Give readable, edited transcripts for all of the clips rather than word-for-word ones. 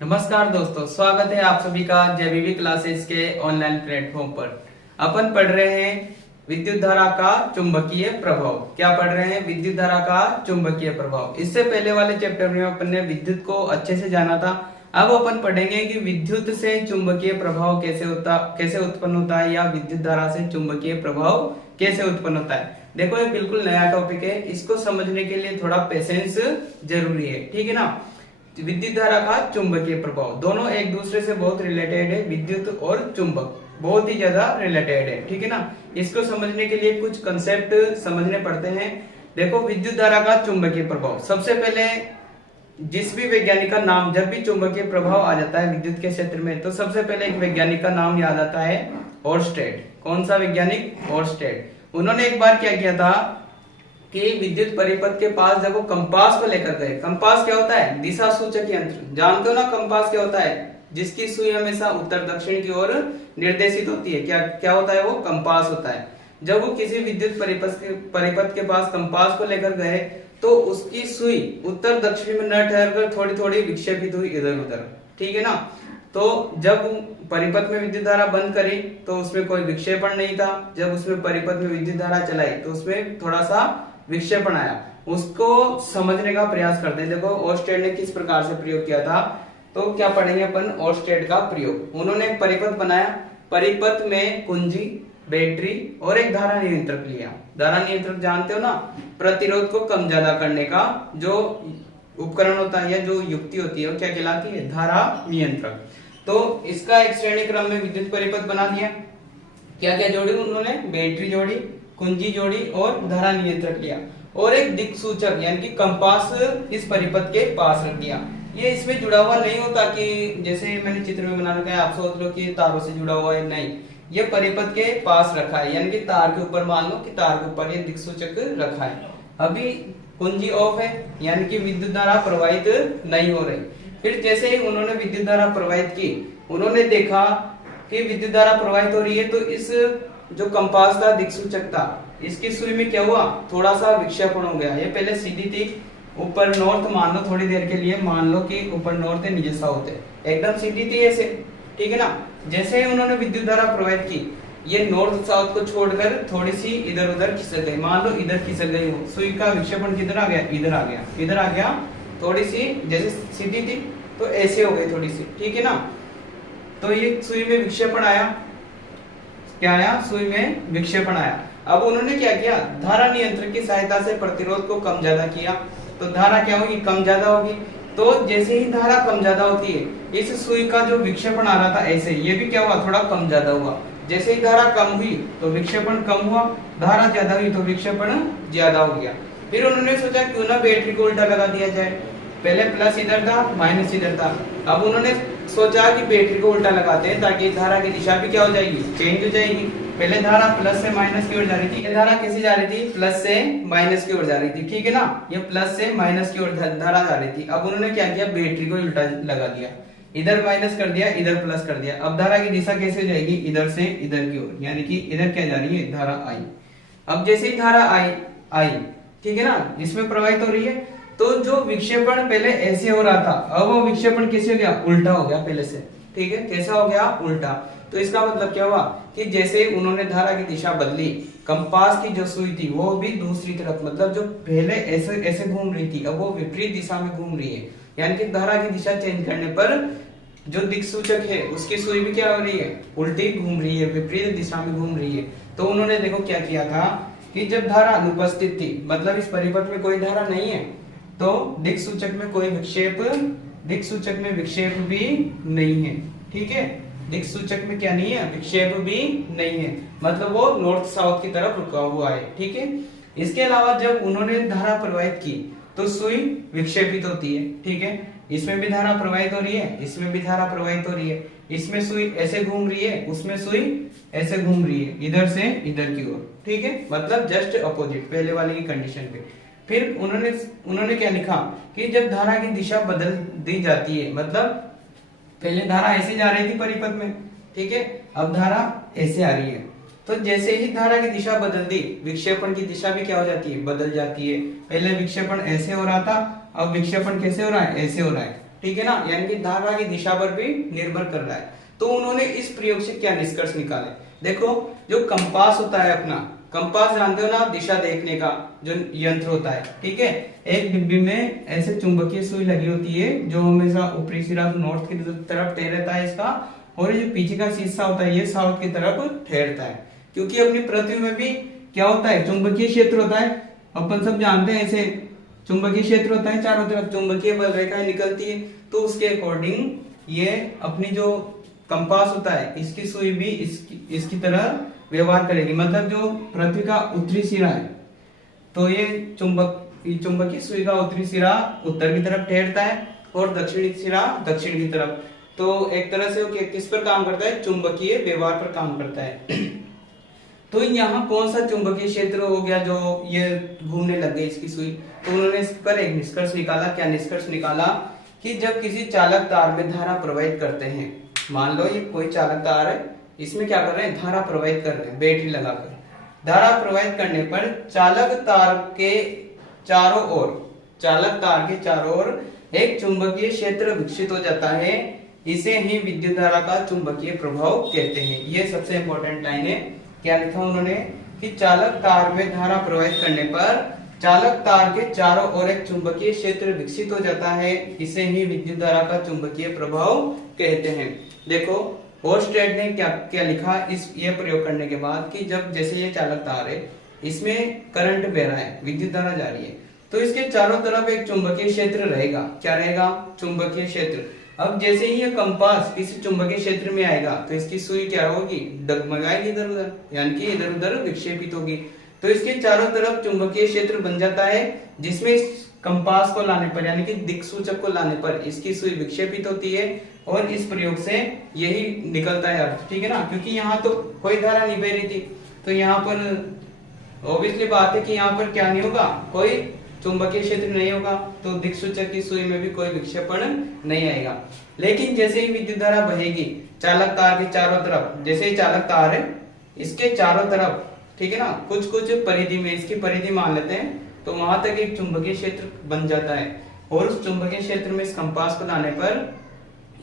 नमस्कार दोस्तों, स्वागत है आप सभी का जेबीवी क्लासेस के ऑनलाइन प्लेटफॉर्म पर। अपन पढ़ रहे हैं विद्युत धारा का चुंबकीय प्रभाव। क्या पढ़ रहे हैं? विद्युत धारा का चुंबकीय प्रभाव। इससे पहले वाले चैप्टर में अपन ने विद्युत को अच्छे से जाना था। अब अपन पढ़ेंगे कि विद्युत से चुंबकीय प्रभाव कैसे उत्पन्न होता है, या विद्युत धारा से चुंबकीय प्रभाव कैसे उत्पन्न होता है। देखो, ये बिल्कुल नया टॉपिक है, इसको समझने के लिए थोड़ा पेशेंस जरूरी है, ठीक है ना। विद्युत धारा का चुंबकीय प्रभाव दोनों एक दूसरे से बहुत रिलेटेड है। विद्युत और चुंबक बहुत ही ज्यादा रिलेटेड है, ठीक है ना। इसको समझने के लिए कुछ कंसेप्ट समझने पड़ते हैं। देखो, विद्युत धारा का चुंबकीय प्रभाव, सबसे पहले जिस भी वैज्ञानिक का नाम, जब भी चुंबकीय प्रभाव आ जाता है विद्युत के क्षेत्र में, तो सबसे पहले एक वैज्ञानिक का नाम याद आता है, ओर्स्टेड। कौन सा वैज्ञानिक? ओर्स्टेड। उन्होंने एक बार क्या किया था कि विद्युत परिपथ के पास जब वो कंपास को लेकर गए। कंपास क्या होता है? दिशा सूचक यंत्र। जानते हो ना कंपास क्या होता है? जिसकी सुई हमेशा उत्तर दक्षिण की ओर निर्देशित होती है। क्या क्या होता है? वो कंपास होता है। जब वो किसी विद्युत परिपथ के पास कंपास को लेकर गए, तो उसकी सुई उत्तर दक्षिण में न ठहरकर थोड़ी थोड़ी विक्षेपित हुई इधर उधर, ठीक है ना। तो जब परिपथ में विद्युत धारा बंद करी तो उसमें कोई विक्षेपण नहीं था। जब उसमें परिपथ में विद्युत धारा चलाई तो उसमें थोड़ा सा विक्षेपण आया। उसको समझने का प्रयास करते हैं। देखो, ओर्स्टेड ने किस प्रकार से प्रयोग किया था, तो क्या पढ़ेंगे अपन? ओर्स्टेड का प्रयोग। उन्होंने एक परिपथ बनाया, परिपथ में कुंजी, बैटरी और एक धारा नियंत्रक लिया। धारा नियंत्रक जानते हो ना, प्रतिरोध को कम ज्यादा करने का जो उपकरण होता है या जो युक्ति होती है, वो क्या कहलाती है? धारा नियंत्रक। तो इसका एक श्रेणी क्रम में विद्युत परिपथ बना दिया। क्या क्या जोड़ी उन्होंने? बैटरी जोड़ी, कुंजी जोड़ी और धारा नियंत्रक लिया, और एक दिक्सूचक यानी कि कंपास इस परिपथ के पास रख दिया। ये इसमें जुड़ा हुआ नहीं होता कि जैसे मैंने चित्र में बना रखा है, आप सोच लो कि तारों से जुड़ा हुआ है, नहीं। ये परिपथ के पास रखा है, यानी कि तार के ऊपर, मान लो कि तार के ऊपर ये दिक्सूचक रखा है। अभी कुंजी ऑफ है, यानी कि विद्युत धारा प्रवाहित नहीं हो रही। फिर जैसे ही उन्होंने विद्युत धारा प्रवाहित की, उन्होंने देखा कि विद्युत धारा प्रवाहित हो रही है, तो इस जो कंपास था, दिक्सूचक था, इसकी सुई में क्या हुआ? थोड़ा सा विक्षेपण हो गया। ये पहले सीधी थी, ऊपर नॉर्थ मान लो, थोड़ी देर के लिए मान लो कि ऊपर नॉर्थ है, नीचे साउथ है, एकदम सीधी थी ऐसे, ठीक है ना। जैसे ही उन्होंने विद्युत धारा प्रवाहित की, ये नॉर्थ साउथ को छोड़कर थोड़ी सी इधर उधर खिसक गई। मान लो इधर खिसक गई हो, सुई का विक्षेपण किधर आ गया? इधर आ गया। इधर आ गया, थोड़ी सी, जैसे सीधी थी तो ऐसे हो गई थोड़ी सी, ठीक है ना। तो ये सुई में विक्षेपण आया। क्या आया? सुई में विक्षेपण आया। अब उन्होंने क्या किया? धारा नियंत्रक की सहायता से प्रतिरोध को कम ज्यादा किया। तो धारा क्या होगी? कम ज्यादा होगी। तो जैसे ही धारा कम ज्यादा होती है, इस सुई का जो विक्षेपण आ रहा था ऐसे, ये भी क्या हुआ? थोड़ा कम ज्यादा हुआ। जैसे ही धारा कम हुई तो विक्षेपण कम हुआ, धारा ज्यादा हुई तो विक्षेपण ज्यादा हो गया। फिर उन्होंने सोचा क्यों ना बैटरी को उल्टा लगा दिया जाए। पहले प्लस इधर था, माइनस इधर था। अब उन्होंने सोचा कि बैटरी को उल्टा लगाते हैं ताकि धारा की दिशा भी क्या हो जाएगी? चेंज हो जाएगी। पहले धारा प्लस से माइनस की ओर जा रही थी, ये धारा कैसी जा रही थी? प्लस से माइनस की ओर जा रही थी, ठीक है ना। ये प्लस से माइनस की ओर धारा जा रही थी। अब उन्होंने क्या किया? बैटरी को उल्टा लगा दिया, इधर माइनस कर दिया, इधर प्लस कर दिया। अब धारा की दिशा कैसे हो जाएगी? इधर से इधर की ओर, यानी कि इधर क्या जा रही है? धारा आई। अब जैसे ही धारा आई, ठीक है ना, इसमें प्रवाहित हो रही है, तो जो विक्षेपण पहले ऐसे हो रहा था, अब वो विक्षेपण कैसे हो गया? उल्टा हो गया पहले से, ठीक है। कैसा हो गया? उल्टा। तो इसका मतलब क्या हुआ कि जैसे उन्होंने धारा की दिशा बदली, कंपास की जो सुई थी वो भी दूसरी तरफ, मतलब जो पहले ऐसे ऐसे घूम रही थी, अब वो विपरीत दिशा में घूम रही है। यानी कि धारा की दिशा चेंज करने पर जो दिक्सूचक है उसकी सुई भी क्या हो रही है? उल्टी घूम रही है, विपरीत दिशा में घूम रही है। तो उन्होंने देखो क्या किया था कि जब धारा अनुपस्थित थी, मतलब इस परिपथ में कोई धारा नहीं है, तो दिक्सूचक में कोई दिक्सूचक में विक्षेप भी नहीं है, ठीक है। दिक्सूचक में क्या नहीं है? विक्षेप भी नहीं है, मतलब वो नॉर्थ साउथ की तरफ रुका हुआ है, ठीक है। इसके अलावा जब उन्होंने धारा प्रवाहित की तो सुई विक्षेपित होती है, ठीक है। इसमें भी धारा प्रवाहित हो रही है, इसमें भी धारा प्रवाहित हो रही है। इसमें सुई ऐसे घूम रही है, उसमें सुई ऐसे घूम रही है, इधर से इधर की ओर, ठीक है। मतलब जस्ट अपोजिट, पहले वाले की कंडीशन पे। फिर उन्होंने क्या लिखा कि जब धारा की दिशा बदल दी जाती है, मतलब पहले धारा ऐसे जा रही थी परिपथ में, ठीक है, अब धारा ऐसे आ रही है, तो जैसे ही धारा की दिशा बदल दी, विक्षेपण की दिशा भी क्या हो जाती है? बदल जाती है। पहले विक्षेपण ऐसे हो रहा था, अब विक्षेपण कैसे हो रहा है? ऐसे हो रहा है। ठीक है ना, यानी कि धारा की दिशा पर भी निर्भर कर रहा है। तो उन्होंने इस प्रयोग से क्या निष्कर्ष निकाले, देखो जो कंपास होता है अपना, कंपास जानते हो ना, दिशा देखने का जो यंत्र होता है, ठीक है। एक डिब्बी में ऐसे चुंबकीय सुई लगी होती है जो हमेशा ऊपरी सिरा नॉर्थ की तरफ ठहरता है इसका, और ये जो पीछे का शीशा होता है ये साउथ की तरफ ठहरता है। क्योंकि अपनी पृथ्वी में भी क्या होता है, चुंबकीय क्षेत्र होता है, अपन सब जानते हैं ऐसे चुंबकीय क्षेत्र होता है, चारों तरफ चुंबकीय बल रेखाएं निकलती है। तो उसके अकॉर्डिंग ये अपनी जो कंपास होता है इसकी सुई भी इसकी तरह व्यवहार करेगी। मतलब जो पृथ्वी का उत्तरी सिरा है तो ये चुंबकीय सुई का उत्तरी सिरा उत्तर की तरफ ठहरता है और दक्षिणी सिरा दक्षिण की तरफ। तो एक तरह से वो किस पर काम करता है, चुंबकीय व्यवहार पर काम करता है। तो यहाँ कौन सा चुंबकीय क्षेत्र हो गया जो ये घूमने लग गई इसकी सुई। तो उन्होंने इस पर एक निष्कर्ष निकाला। क्या निष्कर्ष निकाला कि जब किसी चालक तार में धारा प्रवाहित करते हैं, मान लो ये कोई चालक तार है, इसमें क्या कर रहे हैं, धारा प्रवाहित कर रहे हैं बैटरी लगाकर। धारा प्रवाहित करने पर चालक तार के चारों ओर एक चुंबकीय क्षेत्र विकसित हो जाता है। इसे ही विद्युत धारा का चुंबकीय प्रभाव कहते हैं। ये सबसे इंपॉर्टेंट लाइन है। क्या लिखा उन्होंने कि चालक तार में धारा प्रवाहित करने पर चालक तार के चारों ओर एक चुंबकीय क्षेत्र विकसित हो जाता है। इसे ही विद्युत धारा का चुंबकीय प्रभाव कहते हैं। देखो ओर्स्टेड ने क्या लिखा ये प्रयोग करने के बाद कि जब जैसे ये चालक तार है इसमें करंट बह रहा है, विद्युत धारा जा रही है, तो इसके चारों तरफ एक चुंबकीय क्षेत्र रहेगा। क्या रहेगा, चुंबकीय क्षेत्र। अब जैसे ही ये कंपास किसी चुंबकीय क्षेत्र में आएगा तो इसकी सुई क्या होगी, डगमगाएगी इधर उधर, यानी कि इधर उधर विक्षेपित होगी। तो इसके चारों तरफ चुंबकीय क्षेत्र बन जाता है, जिसमें कंपास को लाने पर यानी कि दिक्सूचक को लाने पर इसकी सुई विक्षेपित होती है और इस प्रयोग से यही निकलता है अर्थ, ठीक है ना। क्योंकि यहाँ तो कोई धारा नहीं बह रही थी, तो यहाँ पर ऑब्वियसली बात है कि यहाँ पर क्या नहीं होगा, कोई चुंबकीय क्षेत्र नहीं होगा, तो दिक्सूचक की सुई में भी कोई विक्षेपण नहीं आएगा। लेकिन जैसे ही विद्युत धारा बहेगी चालक तार के चारों तरफ, जैसे ही चालक तार है इसके चारों तरफ, ठीक है ना, कुछ परिधि में, इसकी परिधि मान लेते हैं, तो वहां तक एक चुंबकीय क्षेत्र बन जाता है। और उस चुंबकीय क्षेत्र में इस कंपास को लाने पर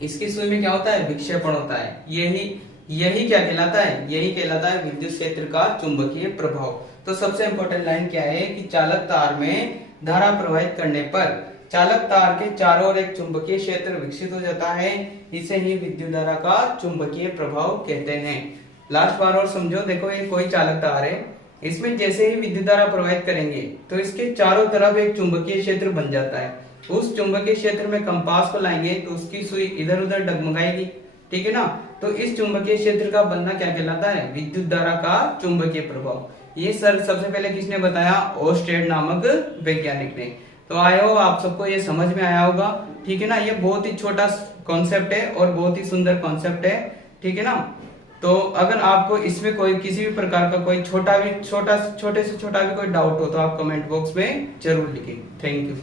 इसकी सुई में क्या होता है, विक्षेपण होता है। यही क्या कहलाता है, यही कहलाता है विद्युत क्षेत्र का चुंबकीय प्रभाव। तो सबसे इंपॉर्टेंट लाइन क्या है कि चालक तार में धारा प्रवाहित करने पर चालक तार के चारों ओर एक चुंबकीय क्षेत्र विकसित हो जाता है। इसे ही विद्युत धारा का चुंबकीय प्रभाव कहते हैं। लास्ट बार और समझो, देखो ये कोई चालक तार है, इसमें जैसे ही विद्युत धारा प्रवाहित करेंगे तो इसके चारों तरफ एक चुंबकीय क्षेत्र बन जाता है। उस चुंबकीय क्षेत्र में कंपास को लाएंगे तो उसकी सुई इधर उधर डगमगाएगी, ठीक है ना। तो इस चुंबकीय क्षेत्र का बनना क्या कहलाता है, विद्युत धारा का चुंबकीय प्रभाव। ये सबसे पहले किसने बताया, ओर्स्टेड नामक वैज्ञानिक ने। तो आई होप आप सबको ये समझ में आया होगा, ठीक है ना। ये बहुत ही छोटा कॉन्सेप्ट है और बहुत ही सुंदर कॉन्सेप्ट है, ठीक है ना। तो अगर आपको इसमें कोई किसी भी प्रकार का कोई छोटे से छोटा भी कोई डाउट हो तो आप कमेंट बॉक्स में जरूर लिखें। Thank you.